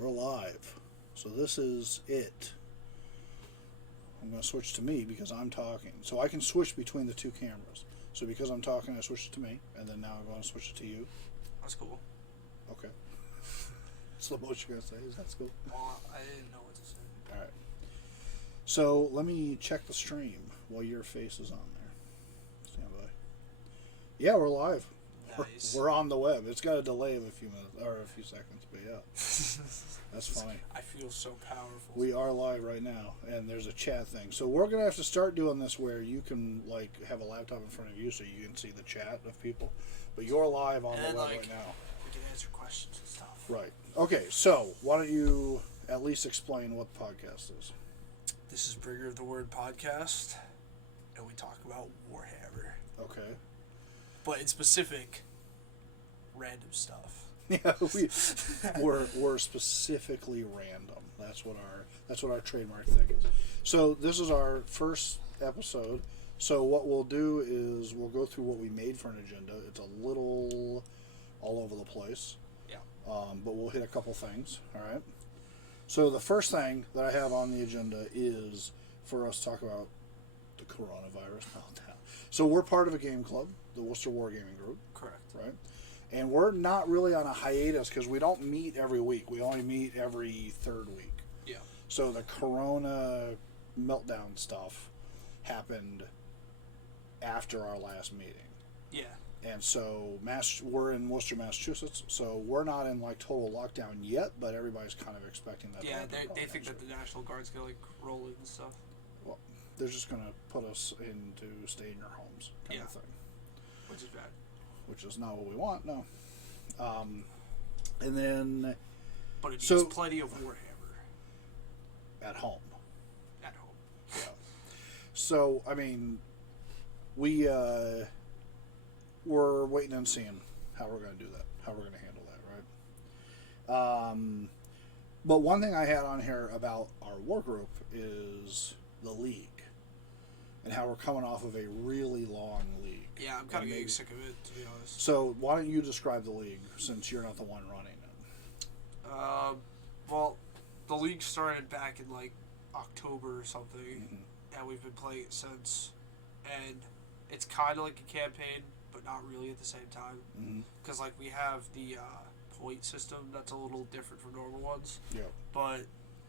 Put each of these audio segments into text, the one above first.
We're live. So this is it. I'm going to switch to me because I'm talking. So I can switch between the two cameras. So because I'm talking, I switch it to me. And then now I'm going to switch it to you. That's cool. Okay. That's the most you're going to say. Is that cool? Well, I didn't know what to say. All right. So let me check the stream while your face is on there. Stand by. Yeah, we're live. Nice. We're on the web. It's got a delay of a few minutes or a few seconds, but yeah. That's funny. I feel so powerful. We are live right now, and there's a chat thing. So we're gonna have to start doing this where you can like have a laptop in front of you, so you can see the chat of people. But you're live on the web right now. We can answer questions and stuff. Right. Okay. So why don't you at least explain what the podcast is? This is Bringer of the Word podcast, and we talk about Warhammer. Okay. But in specific, random stuff. Yeah, we're specifically random. That's what our trademark thing is. So this is our first episode. So what we'll do is we'll go through what we made for an agenda. It's a little all over the place. Yeah. But we'll hit a couple things. All right. So the first thing that I have on the agenda is for us to talk about the coronavirus meltdown. So we're part of a game club, the Worcester Wargaming Group. Correct. Right. And we're not really on a hiatus because we don't meet every week. We only meet every third week. Yeah. So the corona meltdown stuff happened after our last meeting. Yeah. And so we're in Worcester, Massachusetts, so we're not in like total lockdown yet, but everybody's kind of expecting that. Yeah, they think that the National Guard's going to like roll in and stuff. Well, they're just going to put us into stay in your homes kind of thing. Which is bad. Which is not what we want, no. And then... But it needs plenty of Warhammer. At home. At home. Yeah. So, I mean, we're waiting and seeing how we're going to do that, how we're going to handle that, right? But one thing I had on here about our war group is the league and how we're coming off of a really long league. Yeah, I'm kind of getting sick of it, to be honest. So why don't you describe the league since you're not the one running it? Well, the league started back in like October or something, and we've been playing it since. And it's kind of like a campaign, but not really at the same time. Because like we have the point system that's a little different from normal ones. Yeah. But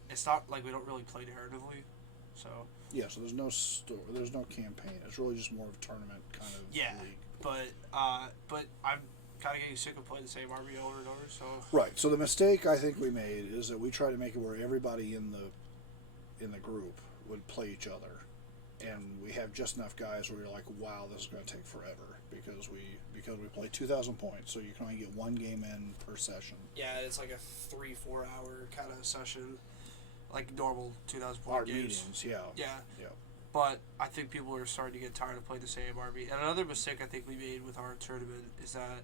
it's not like we don't really play narratively, so. Yeah, so there's no there's no campaign. It's really just more of a tournament kind of league. But I'm kind of getting sick of playing the same army over and over. So right. So the mistake I think we made is that we tried to make it where everybody in the group would play each other, and we have just enough guys where you're like, wow, this is going to take forever because we play 2,000 points, so you can only get one game in per session. Yeah, it's like a 3-4 hour kind of session. Like normal 2,000 point games. Meetings, yeah. Yeah. But I think people are starting to get tired of playing the same army. And another mistake I think we made with our tournament is that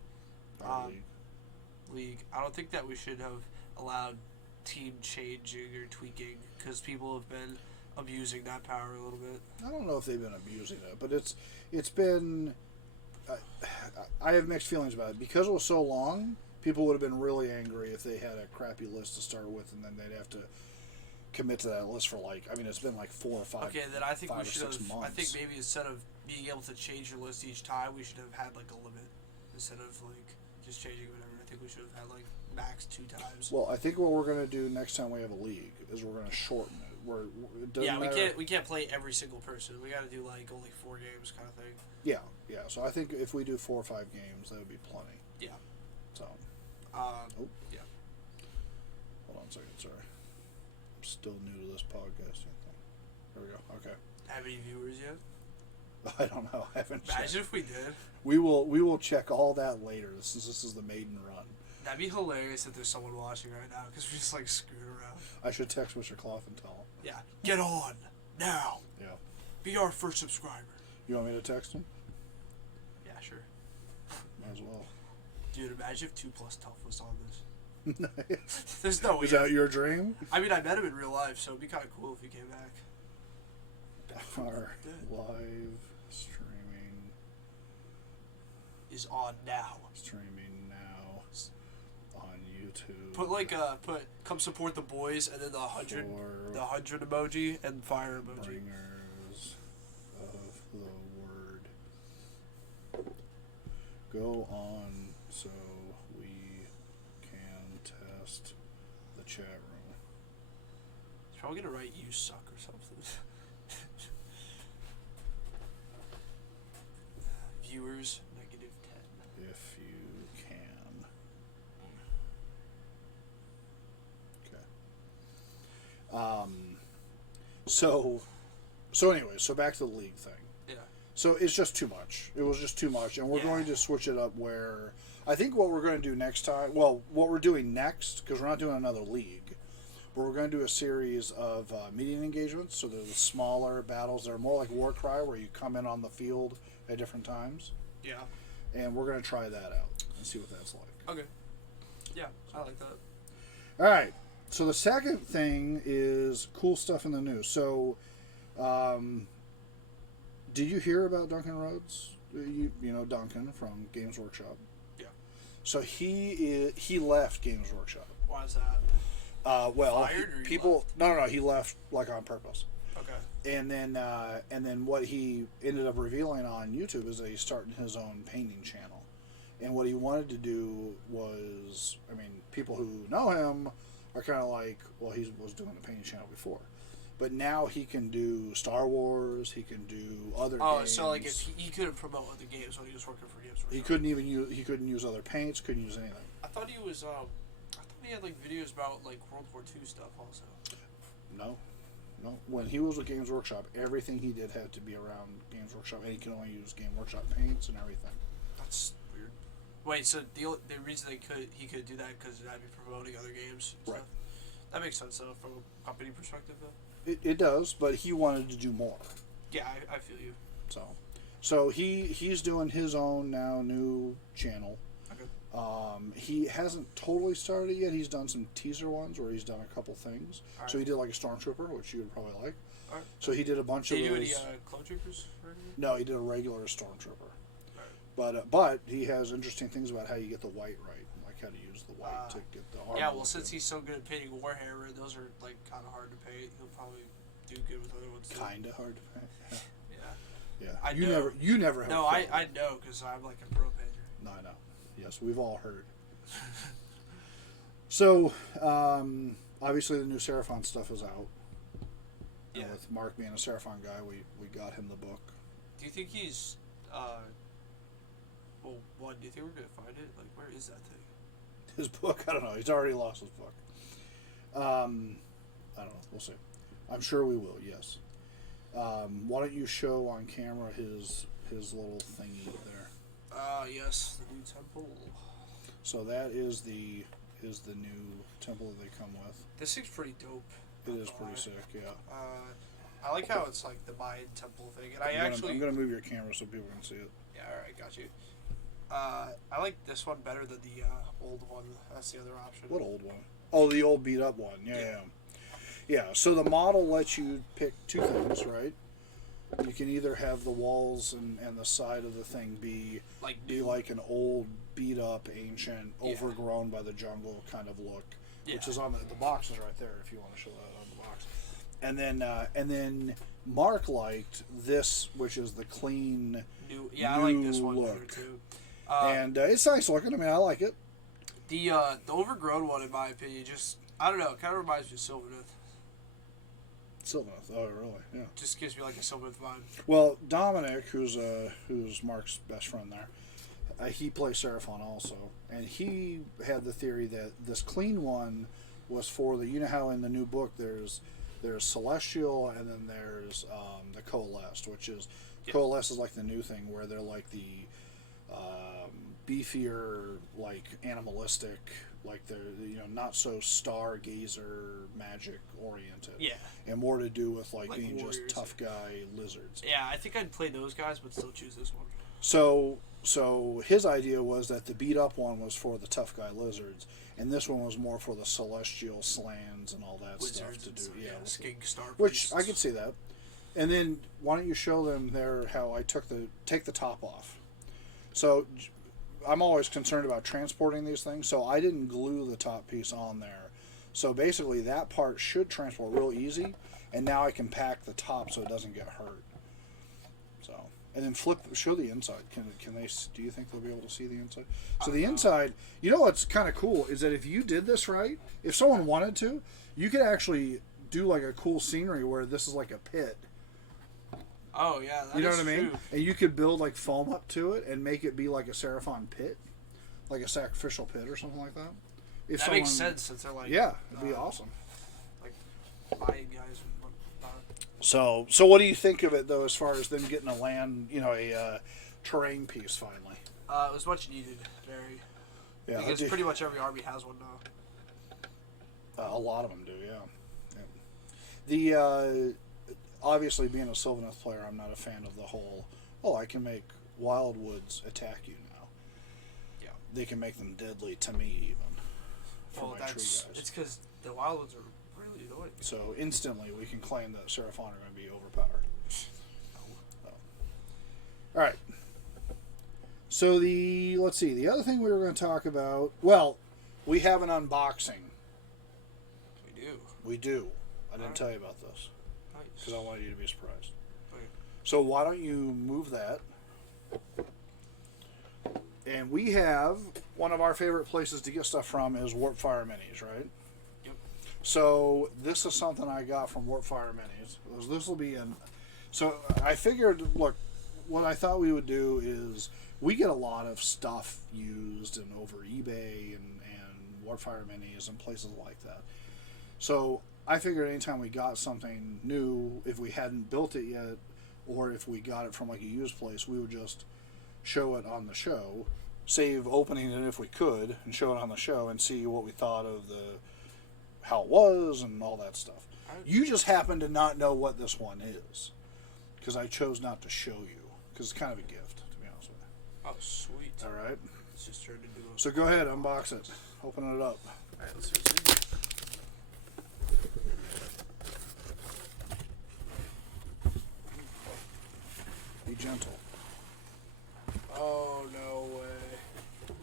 league. I don't think that we should have allowed team changing or tweaking because people have been abusing that power a little bit. I don't know if they've been abusing it, but it's been. I have mixed feelings about it because it was so long. People would have been really angry if they had a crappy list to start with, and then they'd have to commit to that list for it's been like 4 or 5. Okay, then I think we should have. Months. I think maybe instead of being able to change your list each time, we should have had like a limit instead of like just changing whatever. I think we should have had like max 2 times. Well, I think what we're gonna do next time we have a league is we're gonna shorten it. We can't play every single person. We got to do like only 4 games kind of thing. Yeah. So I think if we do 4 or 5 games, that would be plenty. Yeah. So. Yeah. Hold on a second. Sorry. I'm still new to this podcasting thing. There we go. Okay. Have any viewers yet? I don't know. I haven't checked. Imagine if we did. We will check all that later. This is the maiden run. That'd be hilarious if there's someone watching right now because we're just like screwing around. I should text Mr. Clough and tell him. Yeah. Get on now. Yeah. Be our first subscriber. You want me to text him? Yeah, sure. Might as well. Dude, imagine if 2 Plus Tough was on this. There's no way. Is that your dream? I mean, I met him in real life, so it'd be kind of cool if he came back. Our live streaming is on now. Streaming now on YouTube. Put come support the boys, and then the 100 For emoji and fire emoji. bringers of the word. Go on so we can test the chat room. He's probably gonna write "you suck" or something. Viewers -10. If you can. Okay. So anyway, so back to the league thing. Yeah. So it's just too much. It was just too much, and we're Yeah. going to switch it up where I think what we're going to do next time. Well, what we're doing next, because we're not doing another league, but we're going to do a series of meeting engagements. So they're the smaller battles. They're more like Warcry, where you come in on the field at different times. Yeah. And we're going to try that out and see what that's like. Okay. Yeah, I like that. All right. So the second thing is cool stuff in the news. So, did you hear about Duncan Rhodes? You know Duncan from Games Workshop. Yeah. So he left Games Workshop. Why is that? Well, Fired or he people no, he left like on purpose. Okay. And then what he ended up revealing on YouTube is that he's starting his own painting channel. And what he wanted to do was, I mean, people who know him are kind of like, well, he was doing a painting channel before. But now he can do Star Wars, he can do other games. Oh, so like if he couldn't promote other games when he was working for Games Workshop. He couldn't use other paints, couldn't use anything. I thought he was he had like videos about like World War II stuff also. No. When he was with Games Workshop, everything he did had to be around Games Workshop, and he could only use Game Workshop paints and everything. That's weird. Wait, so the reason he could do that because I'd be promoting other games and Right. stuff? That makes sense though from a company perspective though. It does, but he wanted to do more. Yeah, I feel you. So he's doing his own now new channel. Okay. He hasn't totally started yet. He's done some teaser ones where he's done a couple things. All So right. he did like a Stormtrooper, which you would probably like. All right. So he did a bunch Did of you do those. any Clone Troopers or anything? No, he did a regular Stormtrooper. Right. But he has interesting things about how you get the white right, like how to use the white to get the armor. Yeah, well, look since good. he's so good at painting Warhammer, those are like kind of hard to paint. He'll probably do good with other ones. Too. Kinda hard to paint. Yeah. Yeah. I you know. never have. No, fun. I know because I'm like a pro painter. No, I know. Yes, we've all heard. So, obviously the new Seraphon stuff is out. Yeah. And with Mark being a Seraphon guy, we got him the book. Do you think he's well, one, do you think we're gonna find it? Like, where is that thing? His book, I don't know. He's already lost his book. I don't know. We'll see. I'm sure we will. Yes. Why don't you show on camera his little thingy there? Yes, the new temple. So that is the new temple that they come with. This thing's pretty dope. It is pretty sick. Yeah. I like how it's like the Mayan temple thing, and I'm gonna move your camera so people can see it. Yeah, all right, got you. I like this one better than the old one. That's the other option. What old one? Oh, the old beat up one. Yeah. So the model lets you pick two things, right? You can either have the walls and the side of the thing be like an old beat up, ancient, overgrown by the jungle kind of look, which is on the box is right there if you want to show that on the box. And then Mark liked this, which is the clean new. Yeah, I like this one better look. too. And it's nice looking. I mean, I like it. The overgrown one, in my opinion, just I don't know. It kind of reminds me of Sylvaneth. Sylvaneth. Oh, really? Yeah. Just gives me like a Sylvaneth vibe. Well, Dominic, who's Mark's best friend there, he plays Seraphon also, and he had the theory that this clean one was for the. You know how in the new book there's Celestial and then there's the Coalesced, which is Coalesced is like the new thing where they're like the beefier, like animalistic, like they're not so stargazer magic oriented. Yeah. And more to do with like being warriors. just tough guy lizards. Yeah, I think I'd play those guys, but still choose this one. So his idea was that the beat up one was for the tough guy lizards, and this one was more for the celestial slans and all that Wizards stuff to do. and skink star Which priests. I could see that. And then why don't you show them there how I take the top off? So I'm always concerned about transporting these things, so I didn't glue the top piece on there. So basically, that part should transport real easy, and now I can pack the top so it doesn't get hurt. So, and then show the inside. Can they? Do you think they'll be able to see the inside? So the inside, you know what's kind of cool is that if you did this right, if someone wanted to, you could actually do like a cool scenery where this is like a pit. Oh yeah, that You know is what I mean? true. And you could build like foam up to it and make it be like a Seraphon pit, like a sacrificial pit or something like that. If That makes sense since they're like Yeah, it'd be awesome. like lion guys and whatnot. So what do you think of it though, as far as them getting a land, a terrain piece finally? It was much needed, very. Yeah, Because pretty much every army has one now. a lot of them do. Yeah. The obviously being a Sylvaneth player, I'm not a fan of the whole. Oh, I can make Wildwoods attack you now. Yeah. They can make them deadly to me even. For my tree guys. It's because the Wildwoods are really annoying. So instantly we can claim that Seraphon are going to be overpowered. All right. So let's see, the other thing we were going to talk about. Well, we have an unboxing. We do. We do. I didn't Alright. tell you about this Nice. because I wanted you to be surprised. Okay. So why don't you move that? And we have one of our favorite places to get stuff from is Warpfire Minis, right? Yep. So this is something I got from Warpfire Minis. This will be in. So I figured, look, what I thought we would do is we get a lot of stuff used and over eBay and Warpfire Minis and places like that. So I figured anytime we got something new, if we hadn't built it yet, or if we got it from like a used place, we would just show it on the show, save opening it if we could, and show it on the show and see what we thought of how it was and all that stuff. You just happen to not know what this one is, because I chose not to show you, because it's kind of a gift, to be honest with you. Oh, sweet. All right. It's just turned into a... So go ahead, unbox it, open it up. Alright, let's see what's in here. Be gentle. Oh, no way.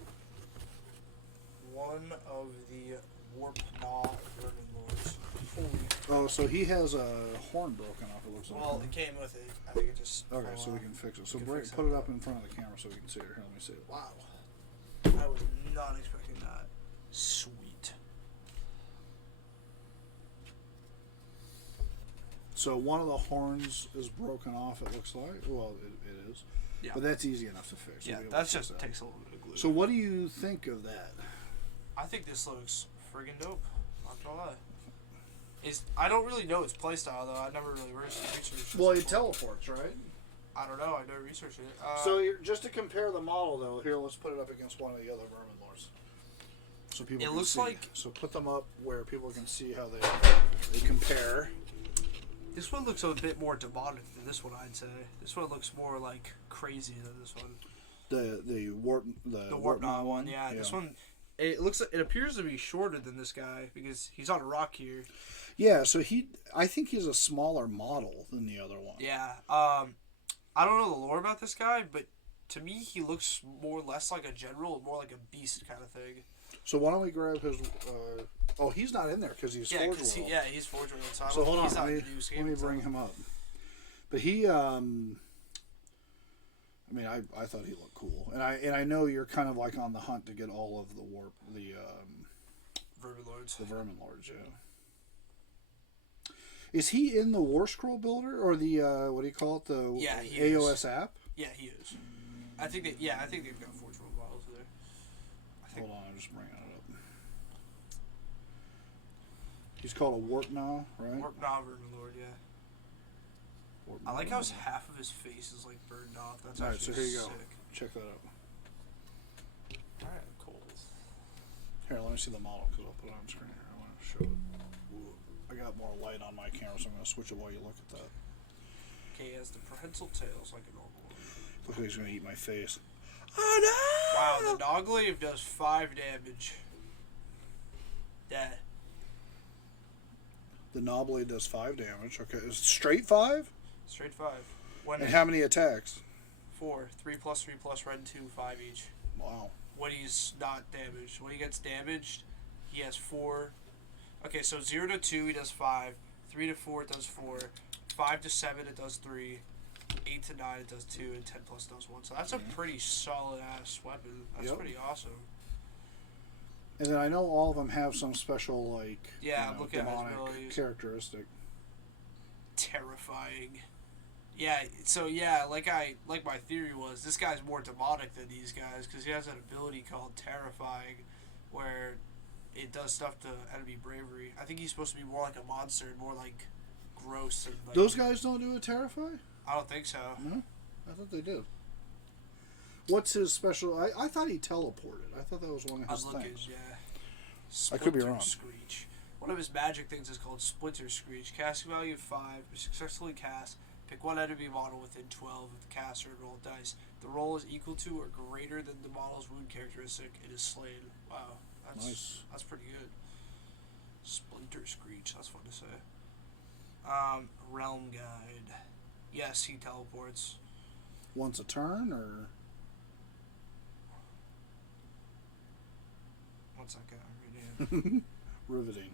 One of the Warp Gnaw Vermin Lords. Holy. Oh, so he has a horn broken off. It looks like. Well, it came with it. I think it just... Okay, fell so we off. can fix it. So We can fix put it. it up in front of the camera so we can see it. Here, let me see it. Wow. I was not expecting that. Sweet. So one of the horns is broken off. It looks like. Well, it is. Yeah. But that's easy enough to fix. Yeah, We'll be able that to fix just takes a little bit of glue. So what do you think of that? I think this looks friggin' dope. Not gonna lie. I don't really know its playstyle though. I never really researched this Well, it before. teleports, right? I don't know. I never researched it. So just to compare the model, though, here let's put it up against one of the other Vermin Lords, so people. It can looks see. like- So put them up where people can see how they compare. this one looks a bit more demonic than this one. I'd say this one looks more like crazy than this one. The warp The Warp Gnaw one, yeah. This one, it appears to be shorter than this guy because he's on a rock here. Yeah, so I think he's a smaller model than the other one. Yeah. I don't know the lore about this guy, but to me, he looks more or less like a general, and more like a beast kind of thing. So why don't we grab his? Oh, he's not in there because he's Yeah, Forge because World. he's Forge World. So, I So don't hold think on, he's not let in the news game. me bring him up. But he, I mean, I thought he looked cool, and I know you're kind of like on the hunt to get all of the Vermin Lords. the Vermin Lords, yeah. Is he in the War Scroll Builder or the what do you call it, the Yeah, he AOS app? Yeah, he is. I think they've got Forge World models there. Hold on, I'm just bringing it up. He's called a Warp Gnaw, right? Warp Gnaw Vermin Lord, yeah. Warp I like Gnaw. how half of his face is like burned off. That's All right, so actually here you go. sick. Check that out. Alright, cool. Here, let me see the model because I'll put it on screen here. I want to show it. Ooh, I got more light on my camera, so I'm going to switch it while you look at that. Okay, he has the prehensile tails like a normal one. Look like he's going to eat my face. Oh no! Wow, the Nogglaive does 5 damage. Dead. The Nobblade does 5 damage. Okay, is it straight 5? Straight 5. When And how many attacks? 4. 3 plus 3 plus red 2, 5 each. Wow. When he's not damaged. When he gets damaged, he has 4. Okay, so 0 to 2 it does 5, 3 to 4 it does 4, 5 to 7 it does 3, 8 to 9 it does 2, and 10 plus does 1. So that's a pretty solid ass weapon. That's pretty awesome. And then I know all of them have some special, like, Yeah, I'm looking at his demonic abilities. characteristic. Terrifying. Yeah, so yeah, like my theory was, this guy's more demonic than these guys because he has an ability called Terrifying, where it does stuff to enemy bravery. I think he's supposed to be more like a monster and more like gross. And like, Those guys don't do a Terrify? I don't think so. No? I thought they did. What's his special? I thought he teleported. I thought that was one of his I'm looking, things. yeah. I could be Splinter wrong. Screech. One of his magic things is called Splinter Screech. Casting value of 5. Successfully cast. Pick one enemy model within 12 of the caster and roll dice. The roll is equal to or greater than the model's wound characteristic. It is slain. Wow, that's Nice. That's pretty good. Splinter Screech. That's fun to say. Realm Guide. Yes, he teleports. Once a turn, or 1 second. I'm reading. riveting.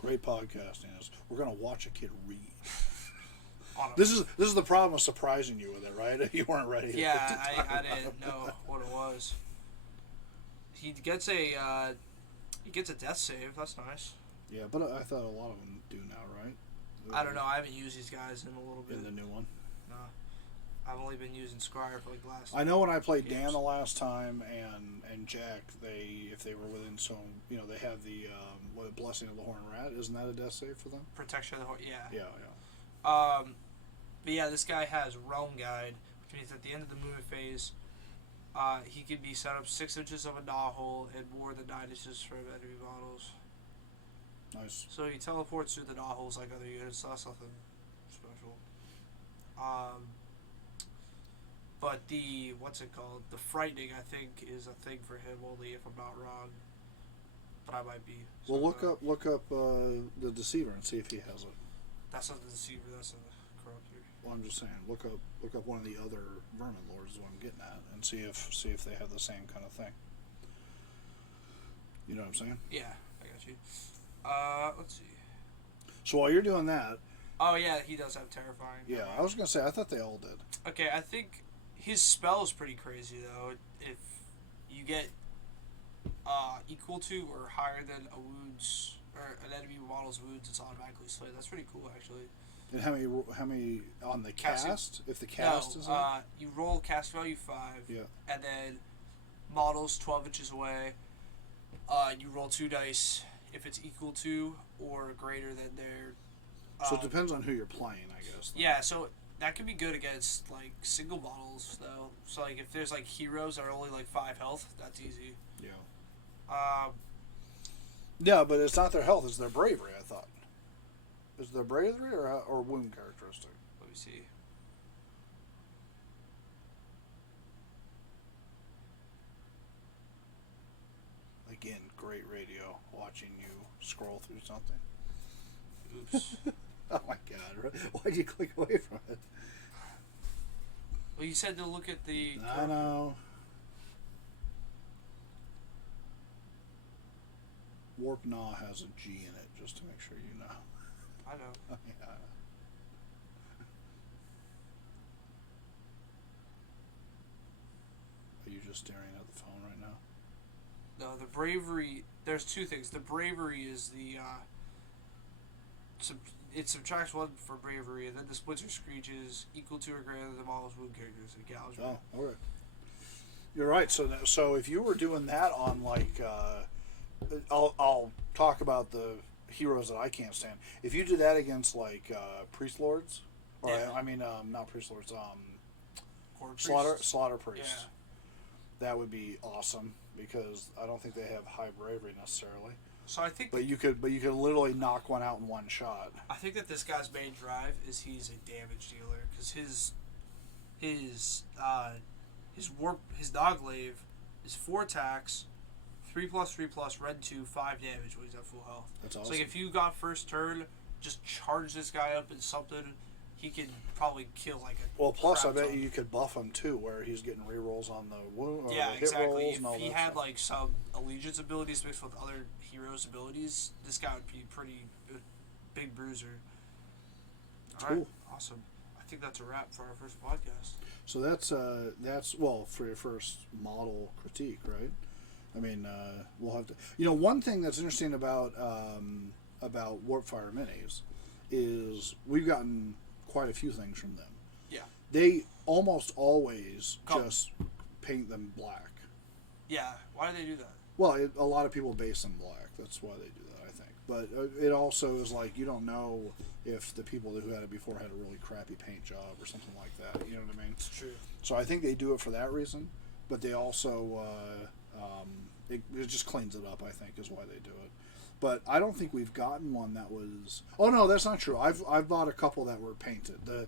Great podcasting is we're gonna watch a kid read. This is the problem of surprising you with it, right? You weren't ready. Yeah, I didn't know what it was. He gets a death save. That's nice. Yeah, but I thought a lot of them do now, right? I don't know. I haven't used these guys in a little bit. In the new one. No, I've only been using Scryer for like the last. I know when I played games. Dan the last time and Jack, if they were within some, they have the Blessing of the Horn Rat. Isn't that a death save for them? Protection of the Horn. Yeah. Yeah. But yeah, this guy has Realm Guide, which means at the end of the movement phase, he can be set up 6 inches of a gnaw hole and more than 9 inches from enemy models. Nice. So he teleports through the gnaw holes like other units, so that's nothing special. But the, what's it called? The Frightening, I think, is a thing for him only, if I'm not wrong. But I might be. Well, look up the Deceiver and see if he has it. That's not the Deceiver, that's a Corruptor. Well, I'm just saying, look up one of the other Vermin Lords is what I'm getting at, and see if they have the same kind of thing. You know what I'm saying? Yeah, I got you. Let's see. So while you're doing that, Oh yeah, he does have Terrifying. yeah, I was gonna say I thought they all did. Okay, I think his spell is pretty crazy though. If you get equal to or higher than a wounds or an enemy model's wounds, it's automatically slain. That's pretty cool actually. And how many on the Casting? cast? If the cast is you roll cast value 5. Yeah. And then models 12 inches away. You roll 2 dice. If it's equal to or greater than their. So it depends on who you're playing, I guess. Yeah, so that can be good against like single models though. So like if there's like heroes that are only like 5 health, that's easy. Yeah. Yeah, but it's not their health; it's their bravery. I thought. Is it their bravery or wound characteristic? Let me see. Again, great radio. Watching you scroll through something. Oops. Oh my God! Why'd you click away from it? Well, you said to look at the. I know. Warp Gnaw has a G in it, just to make sure you know. I know. Yeah. Are you just staring at the phone right now? No, the bravery. There's 2 things. The bravery is the. It subtracts 1 for bravery, and then the Splinter Screech is equal to or greater than the model's wound characteristic. Yeah, I was right. Oh, okay. You're right. So if you were doing that on like, I'll talk about the heroes that I can't stand. If you did that against like priest lords, or Yeah. I mean not priest lords, Or slaughter priests, Yeah. that would be awesome because I don't think they have high bravery necessarily. So I think. But you could literally knock one out in one shot. I think that this guy's main drive is he's a damage dealer because his Dogglaive is 4 attacks, 3+3+, red 2, 5 damage when he's at full health. That's So awesome. like if you got first turn, just charge this guy up in something, he could probably kill like a. Well, plus I crap bet ton. you could buff him too, where he's getting rerolls on the wound or Yeah, the hit exactly. rolls If and all he that had stuff. like some allegiance abilities mixed with other hero's abilities, this guy would be pretty big bruiser. All Cool. right, awesome. I think that's a wrap for our first podcast. So that's well for your first model critique, right? I mean, we'll have to. One thing that's interesting about Warpfire Minis is we've gotten quite a few things from them. Yeah. They almost always Come. just paint them black. Yeah. Why do they do that? Well, a lot of people base them black. That's why they do that, I think. But it also is like you don't know if the people who had it before had a really crappy paint job or something like that. You know what I mean? It's true. So I think they do it for that reason, but they also it just cleans it up. I think is why they do it. But I don't think we've gotten one that was. Oh no, that's not true. I've bought a couple that were painted. The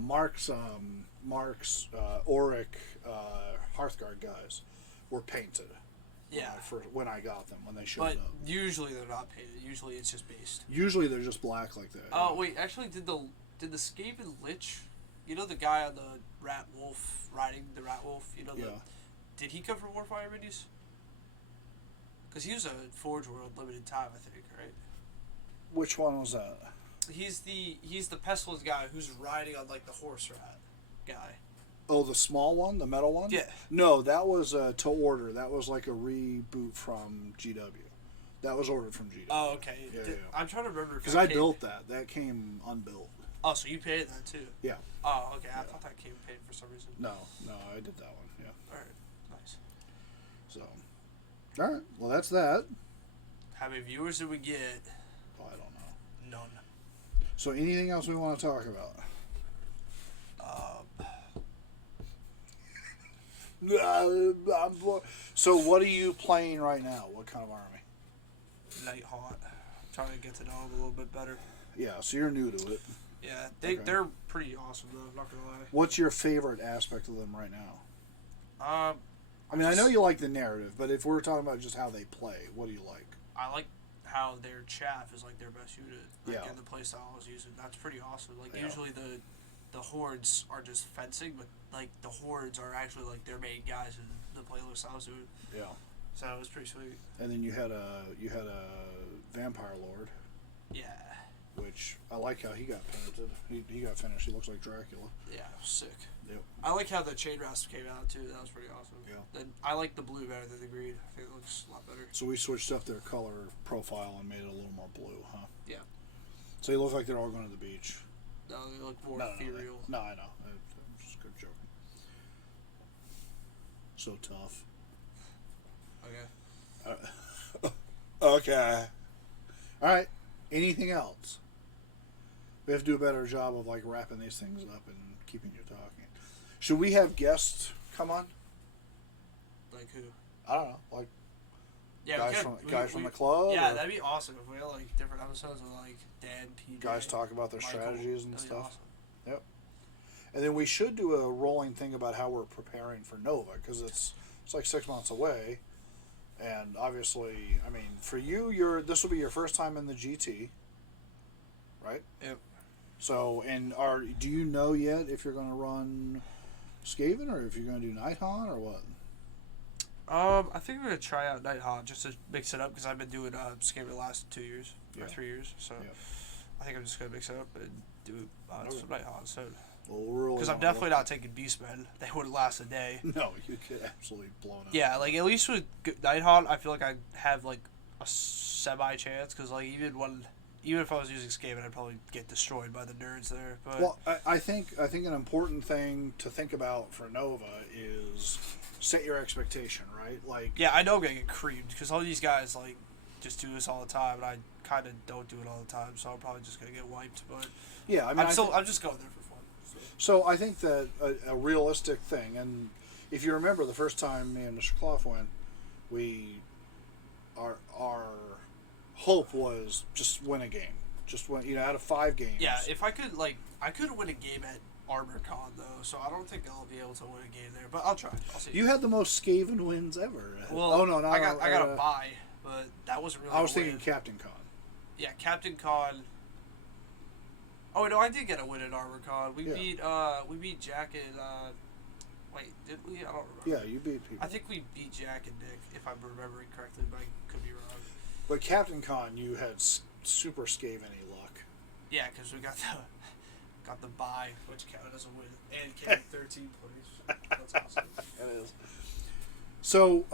Mark's Auric Hearthguard guys were painted. Yeah. When I got them, when they showed But up. usually they're not painted. Usually it's just based. Usually they're just black like that. Oh wait, actually, did the Skaven Lich? You know the guy on the Rat Wolf riding the Rat Wolf. Yeah. Did he come from Warfire Minis? Because he was a Forge World limited time, I think, right? Which one was that? He's the Pestilence guy who's riding on like the horse rat guy. Oh, the small one, the metal one? Yeah. No, that was to order. That was like a reboot from GW. That was ordered from GW. Oh, okay. Yeah, I'm trying to remember because I built that. That came unbuilt. Oh, so you painted that too? Yeah. Oh, okay. I thought that came painted for some reason. No, I did that one. Yeah. All right. Nice. So, all right. Well, that's that. How many viewers did we get? Oh, I don't know. None. So, anything else we want to talk about? So, what are you playing right now? What kind of army? Nighthawk. Trying to get to know them a little bit better. Yeah, so you're new to it. Yeah, Okay. they're pretty awesome though. I'm not gonna lie. What's your favorite aspect of them right now? I mean, I know just- you like the narrative, but if we're talking about just how they play, what do you like? I like how their chaff is like their best unit. Like Yeah. in the playstyle I was using. That's pretty awesome. Like Yeah. usually the hordes are just fencing, but like the hordes are actually like their main guys in the playlist I was doing. Yeah. So it was pretty sweet. And then you had a vampire lord, Yeah. which I like how he got painted. He got finished. He looks like Dracula. Yeah, it was sick. Yep. I like how the chain rasp came out too. That was pretty awesome. Yeah. Then I like the blue better than the green. I think it looks a lot better. So we switched up their color profile and made it a little more blue, huh? Yeah. So they look like they're all going to the beach. No, they look more No, ethereal. no, I know. I'm just good joking. So tough. Okay. Okay. All right. Anything else? We have to do a better job of like wrapping these things up and keeping you talking. Should we have guests come on? Like who? I don't know, like Yeah, guys we from the club. Yeah, or that'd be awesome if we had like different episodes with like Dan, PJ, guys talk about their Michael. strategies and That'd be stuff. awesome. Yep. And then we should do a rolling thing about how we're preparing for Nova because it's like 6 months away, and obviously, I mean, for you, this will be your first time in the GT, right? Yep. So, do you know yet if you're going to run Skaven or if you're going to do Nighthawk or what? I think I'm gonna try out Nighthawk just to mix it up because I've been doing Skaven the last 2 years or 3 years, so Yeah. I think I'm just gonna mix it up and do some Nighthawk instead. Well, really Because I'm definitely not taking Beastmen. They wouldn't last a day. No, you get absolutely blown up. Yeah, like at least with Nighthawk, I feel like I have like a semi chance because like even if I was using Skaven, I'd probably get destroyed by the nerds there. But Well, I think an important thing to think about for Nova is set your expectation, right? Like, yeah, I know I'm gonna get creamed because all these guys like just do this all the time, and I kind of don't do it all the time, so I'm probably just gonna get wiped. But yeah, I mean, I'm just going there for fun. So I think that a realistic thing, and if you remember the first time me and Mr. Clough went, our hope was just win a game, just win, out of 5 games. Yeah, if I could I could win a game at ArmorCon though, so I don't think I'll be able to win a game there, but I'll try. I'll see. You had the most Skaven wins ever. Well, oh no, I got a buy, but that wasn't really. I was a thinking win. Captain Con. Yeah, Captain Con. Oh no, I did get a win at ArmorCon. We beat Jack and wait, did we? I don't remember. Yeah, you beat people. I think we beat Jack and Nick, if I'm remembering correctly, but I could be wrong. But Captain Con, you had super Skaven-y luck. Yeah, because we got the bye, which counted as a win, and came 13 plays. That's awesome. It is. So,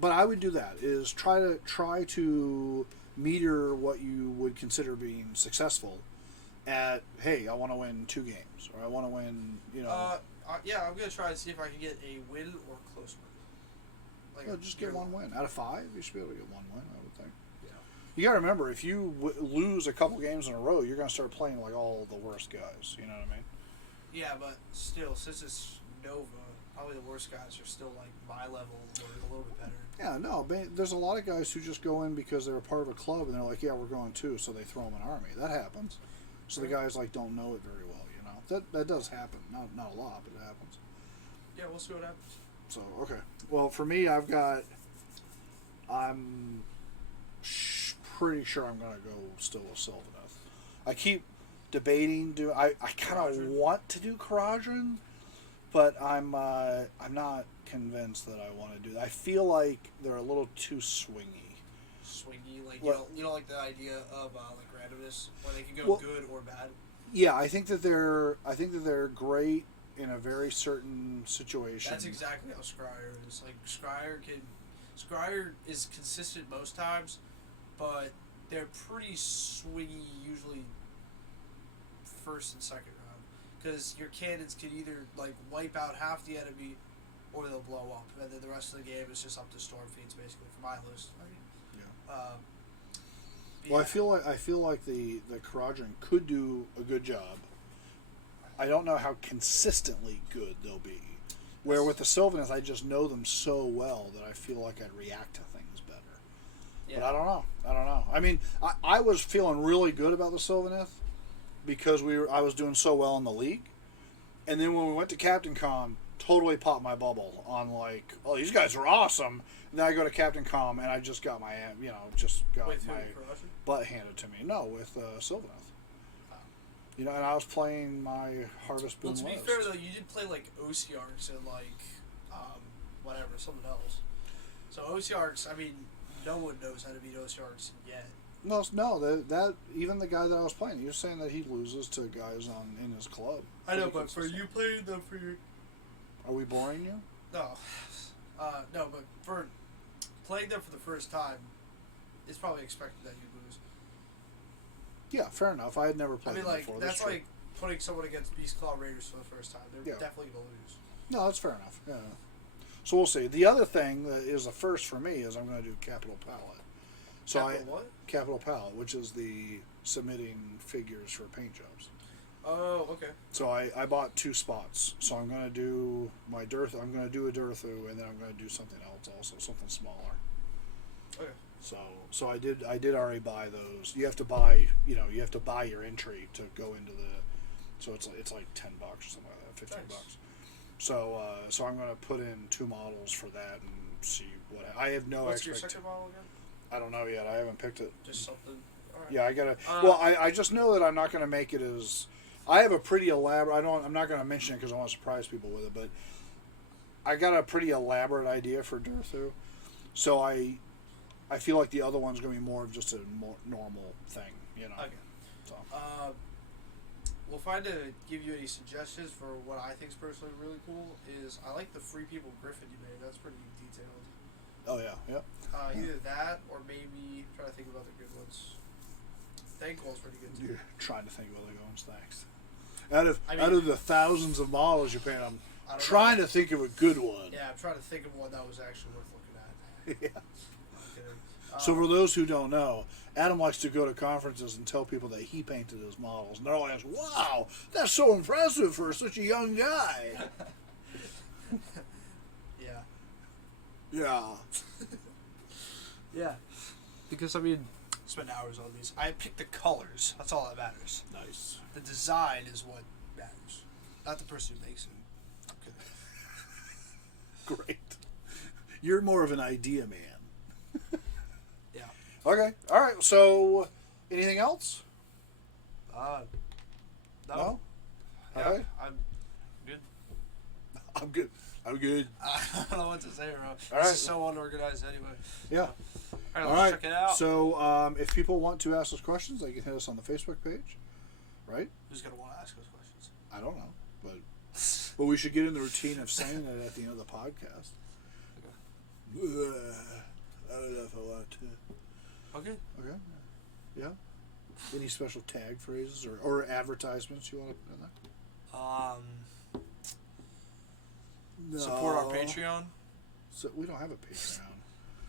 but I would do that. Is try to meter what you would consider being successful. At hey, I want to win 2 games, or I want to win. Yeah, I'm gonna try to see if I can get a win or a close win. Like Just get 1 win out of 5. You should be able to get 1 win. I would think. Yeah. You got to remember, if you lose a couple games in a row, you're gonna start playing like all the worst guys. You know what I mean? Yeah, but still, since it's Nova, probably the worst guys are still like my level or a little bit better. Yeah, no, but there's a lot of guys who just go in because they're a part of a club and they're like, yeah, we're going too, so they throw them an army. That happens. So the guys like don't know it very well, you know. That does happen. Not a lot, but it happens. Yeah, we'll see what happens. So okay. Well, for me, I'm pretty sure I'm gonna go still with Sylvaneth. I keep debating. I kind of want to do Caradhran, but I'm not convinced that I want to do that. I feel like they're a little too swingy. Swingy, like What? you don't like the idea of like randomness, where they can go good or bad. Yeah, I think that they're great in a very certain situation. That's exactly how Scryer is. Like Scryer is consistent most times, but they're pretty swingy usually first and second round, because your cannons can either like wipe out half the enemy, or they'll blow up, and then the rest of the game is just up to Stormfiends basically for my list. I mean, Well, I feel like the Caradhran could do a good job. I don't know how consistently good they'll be. Where with the Sylvaneth, I just know them so well that I feel like I'd react to things better. Yeah. But I don't know. I mean, I was feeling really good about the Sylvaneth because I was doing so well in the league, and then when we went to Captain Con, totally popped my bubble on like, oh, these guys are awesome. And then I go to Captain Com and I just got my butt handed to me. No, with Sylvaneth. You know, and I was playing my Harvest Boon Well, to be list. fair though, you did play like Osiarchs and like whatever, something else. So Osiarchs, I mean, no one knows how to beat Osiarchs yet. No, that even the guy that I was playing, he was saying that he loses to guys in his club. I know, but for you playing them for your... Are we boring you? No. No, but for playing them for the first time, it's probably expected that you'd lose. Yeah, fair enough. I had never played them before. That's like putting someone against Beastclaw Raiders for the first time. They're definitely going to lose. No, that's fair enough. Yeah. So we'll see. The other thing that is a first for me is I'm going to do Capital Palette. So Capital Palette, which is the submitting figures for paint jobs. Oh, okay. So I bought 2 spots. So I'm going to do my Durthu. I'm going to do a Durthu, and then I'm going to do something else also, something smaller. Okay. So I did already buy those. You have to buy your entry to go into the. So it's like $10 or something like that, $15. Nice. So I'm going to put in 2 models for that and see what I have no. What's your second model again? I don't know yet. I haven't picked it. Just something. All right. Yeah, I gotta. Well, I just know that I'm not going to make it as. I have a pretty elaborate. I'm not going to mention it because I want to surprise people with it, but I got a pretty elaborate idea for Durthu. So I feel like the other one's going to be more of just a more normal thing, you know. Okay. So. Well, if I had to give you any suggestions for what I think is personally really cool, is I like the Free People Griffin you made. That's pretty detailed. Oh yeah, yep. Either that or maybe try to think of other good ones. Thankful's pretty good too. You're trying to think of other ones. Thanks. Out of the thousands of models you paint, I'm trying to think of a good one. Yeah, I'm trying to think of one that was actually worth looking at. Yeah. So for those who don't know, Adam likes to go to conferences and tell people that he painted his models, and they're all like, "Wow, that's so impressive for such a young guy." Yeah. Yeah. Yeah. Because I mean, spend hours on these. I picked the colors. That's all that matters. Nice. The design is what matters, not the person who makes it. I'm kidding. Great. You're more of an idea man. Yeah. Okay. All right. So, anything else? No. No? Yeah, Okay. I'm good. I'm good. I'm good. I don't know what to say, bro. All This right. is so unorganized anyway. Yeah. All right, All let's right. check it out. So, if people want to ask us questions, they can hit us on the Facebook page, right? Who's gonna want to ask us questions? I don't know, but we should get in the routine of saying it at the end of the podcast. I don't know if I want to. Okay. Okay. Yeah. Any special tag phrases or advertisements you want to put in there? No. Support our Patreon. So we don't have a Patreon.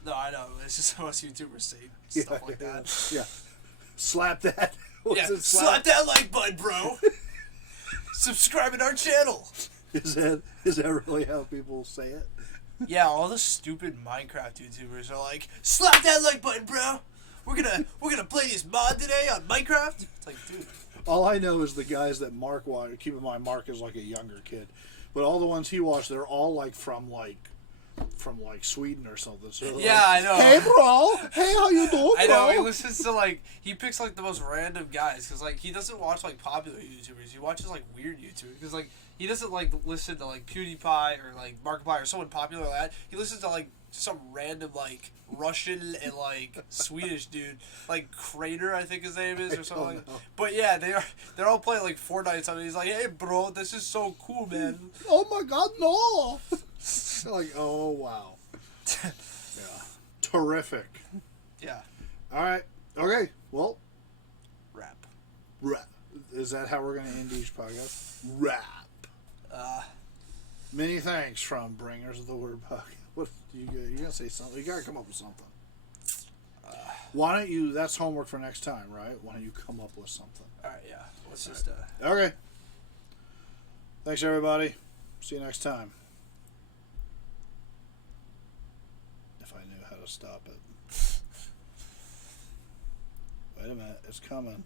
No, I know. It's just how us YouTubers say stuff like that. Yeah. Slap that. What's Yeah, it, slap that like button, bro. Subscribe to our channel. Is that really how people say it? Yeah, all the stupid Minecraft YouTubers are like, slap that like button, bro. We're gonna play this mod today on Minecraft. It's like, dude. All I know is the guys that Mark watched. Keep in mind, Mark is like a younger kid, but all the ones he watched, they're all like from Sweden or something. So they're Yeah, like, I know. Hey, bro. Hey, how you doing, bro? I know, he listens to, like, he picks, like, the most random guys, because, like, he doesn't watch, like, popular YouTubers. He watches, like, weird YouTubers, because, like, he doesn't, like, listen to, like, PewDiePie or, like, Markiplier or someone popular like that. He listens to, like, some random, like, Russian and, like, Swedish dude, like, Crater, I think his name is, or something like that. But, yeah, they're all playing, like, Fortnite or something. He's like, hey, bro, this is so cool, man. Oh, my God, no. They're like, oh, wow. Yeah. Terrific. Yeah. All right. Okay. Well, Rap. rap. Is that how we're going to end each podcast? Rap. Many thanks from Bringers of the Word Podcast. What you going to say something? You got to come up with something. Why don't you? That's homework for next time, right? Why don't you come up with something? All right, yeah. Let's just, Okay. Thanks, everybody. See you next time. If I knew how to stop it. Wait a minute. It's coming.